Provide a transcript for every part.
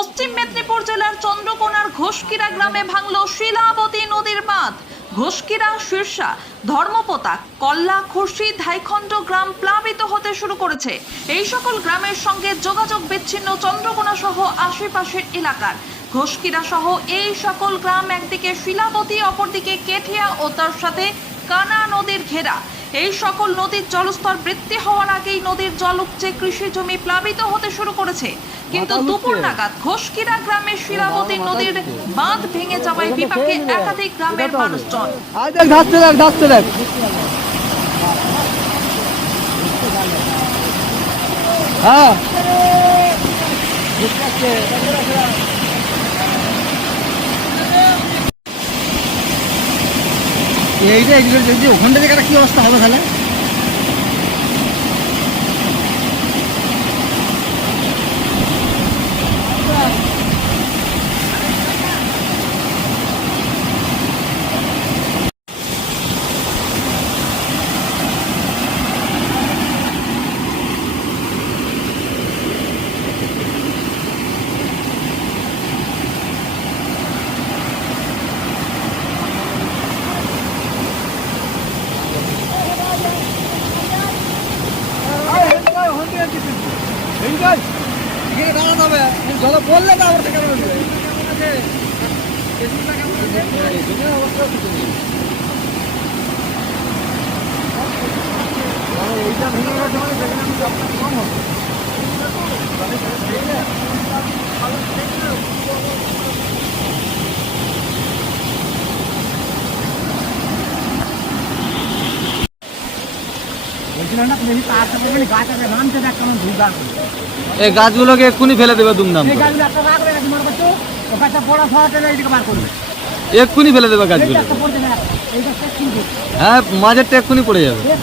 পশ্চিম মেদিনীপুর জেলার চন্দ্রকোনার ঘোষকিরা গ্রামে ভাঙল শিলাবতী নদীর বাঁধ ঘোষকিরা শীর্ষা, ধর্মপোতা, কল্লা, খুরশি, ধাইখণ্ড গ্রাম প্লাবিত হতে শুরু করেছে। এই সকল গ্রামের সঙ্গে যোগাযোগ বিচ্ছিন্ন চন্দ্রকোনা সহ আশেপাশের এলাকার। ঘোষকিরা সহ এই সকল গ্রাম একদিকে শিলাবতী, অপরদিকে কেঠিয়া ও তার সাথে কানা নদীর ঘেরা। এই সকল নদীর জলস্তর বৃদ্ধি হওয়ার আগেই নদীর জল উপচে কৃষি জমি প্লাবিত হতে শুরু করেছে। কিন্তু দুপুর নাগাদ ঘোষকিরা গ্রামের শিলাবতী নদীর বাঁধ ভেঙে যাওয়ায় বিপাকে একাধিক গ্রামের মানুষজন। হ্যাঁ। এইটা একজন যদি ওখান থেকে একটা কি অবস্থা হবে তাহলে? জলে পড়লে তো আবার থেকে এইটা ভেঙে গেছে মানে সেখানে কম হবে বলছিলাম না তুমি তারটা করবেন গাছ আছে নামছে দেখ কেমন ধুই গাছ এই গাছগুলোকে এক্ষুনি ফেলে দেবে দুমদাম এক্ষুনি ফেলে দেবে গাছগুলো। হ্যাঁ মাঝেরটা এক্ষুনি পড়ে যাবে। এক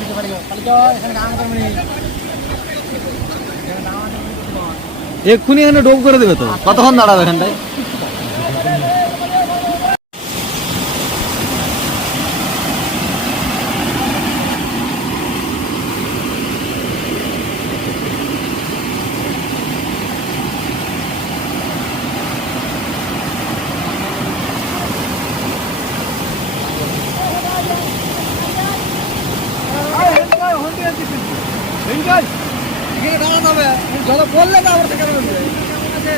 কিনবে অন করে দাও মোবাইলে দেখলাম কত এক্ষুনি এখানে ডোব করে দেবে তো। কতক্ষণ দাঁড়াবে এখানটায়? জলে পড়লে না আবার থেকে এইটা ভেঙে গেছে